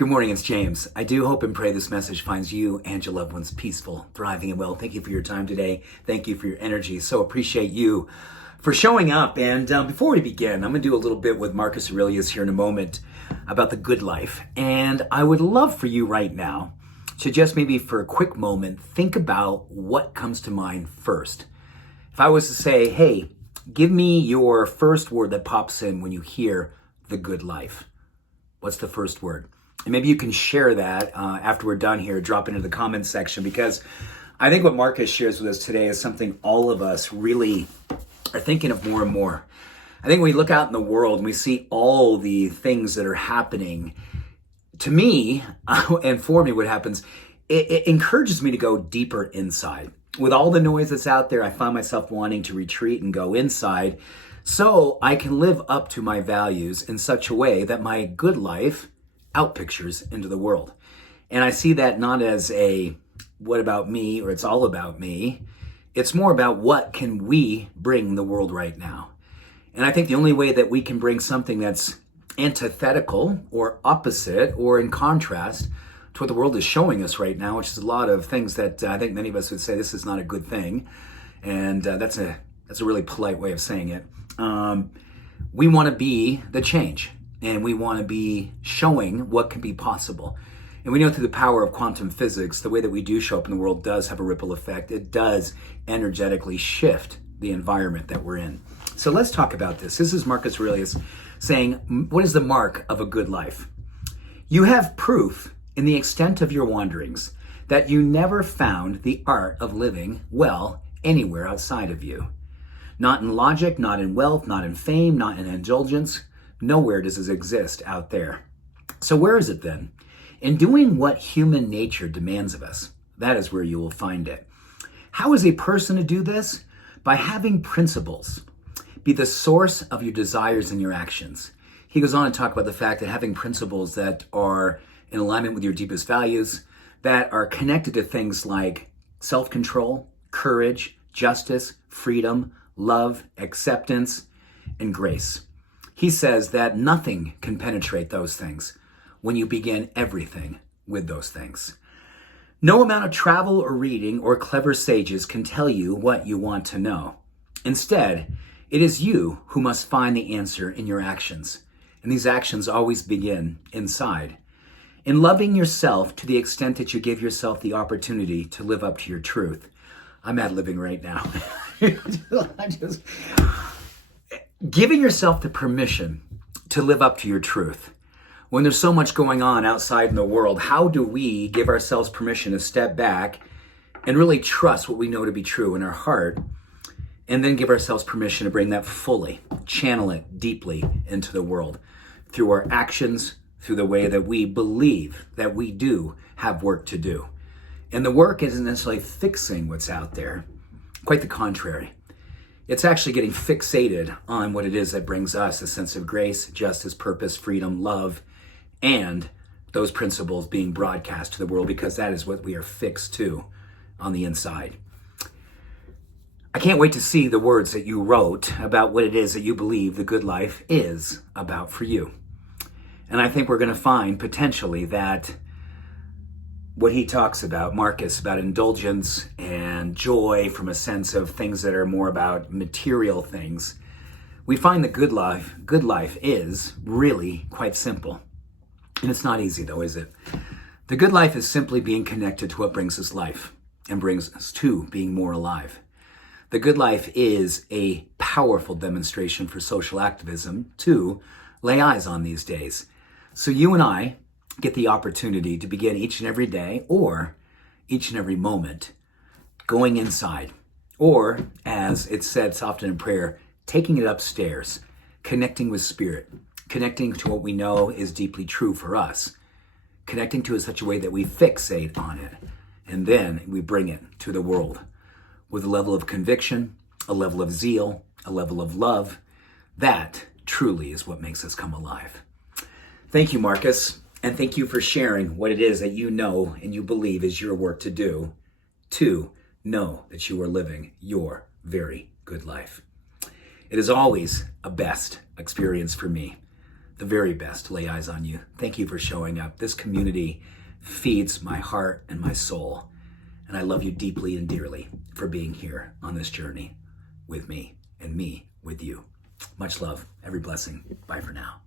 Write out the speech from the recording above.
Good morning, it's James. I do hope and pray this message finds you and your loved ones peaceful, thriving, and well. Thank you for your time today. Thank you for your energy. So appreciate you for showing up. And before we begin, I'm going to do a little bit with Marcus Aurelius here in a moment about the good life. And I would love for you right now to just maybe for a quick moment, think about what comes to mind first. If I was to say, hey, give me your first word that pops in when you hear the good life. What's the first word? And maybe you can share that after we're done here, drop it into the comments section, because I think what Marcus shares with us today is something all of us really are thinking of more and more. I think when we look out in the world and we see all the things that are happening, to me, and for me, what happens, it encourages me to go deeper inside. With all the noise that's out there, I find myself wanting to retreat and go inside so I can live up to my values in such a way that my good life outpictures into the world. And I see that not as a what about me or it's all about me. It's more about what can we bring the world right now. And I think the only way that we can bring something that's antithetical or opposite or in contrast to what the world is showing us right now, which is a lot of things that I think many of us would say this is not a good thing. And that's a really polite way of saying it. We want to be the change. And we want to be showing what can be possible. And we know through the power of quantum physics, the way that we do show up in the world does have a ripple effect. It does energetically shift the environment that we're in. So let's talk about this. This is Marcus Aurelius saying, what is the mark of a good life? You have proof in the extent of your wanderings that you never found the art of living well anywhere outside of you. Not in logic, not in wealth, not in fame, not in indulgence. Nowhere does it exist out there. So where is it then? In doing what human nature demands of us. That is where you will find it. How is a person to do this? By having principles be the source of your desires and your actions. He goes on to talk about the fact that having principles that are in alignment with your deepest values, that are connected to things like self-control, courage, justice, freedom, love, acceptance, and grace. He says that nothing can penetrate those things when you begin everything with those things. No amount of travel or reading or clever sages can tell you what you want to know. Instead, it is you who must find the answer in your actions. And these actions always begin inside. In loving yourself to the extent that you give yourself the opportunity to live up to your truth. I'm ad-libbing right now. Giving yourself the permission to live up to your truth. When there's so much going on outside in the world, how do we give ourselves permission to step back and really trust what we know to be true in our heart, and then give ourselves permission to bring that fully, channel it deeply into the world through our actions, through the way that we believe that we do have work to do. And the work isn't necessarily fixing what's out there, quite the contrary. It's actually getting fixated on what it is that brings us a sense of grace, justice, purpose, freedom, love, and those principles being broadcast to the world, because that is what we are fixed to on the inside. I can't wait to see the words that you wrote about what it is that you believe the good life is about for you. And I think we're going to find potentially that what he talks about, Marcus, about indulgence and joy from a sense of things that are more about material things, we find the good life is really quite simple. And it's not easy though, is it? The good life is simply being connected to what brings us life and brings us to being more alive. The good life is a powerful demonstration for social activism to lay eyes on these days. So you and I get the opportunity to begin each and every day or each and every moment going inside, or as it's said so often in prayer, taking it upstairs, connecting with spirit, connecting to what we know is deeply true for us, connecting to it in such a way that we fixate on it, and then we bring it to the world with a level of conviction, a level of zeal, a level of love. That truly is what makes us come alive. Thank you, Marcus. And thank you for sharing what it is that you know and you believe is your work to do, to know that you are living your very good life. It is always a best experience for me. the very best to lay eyes on you. Thank you for showing up. This community feeds my heart and my soul. And I love you deeply and dearly for being here on this journey with me and me with you. Much love. Every blessing. Bye for now.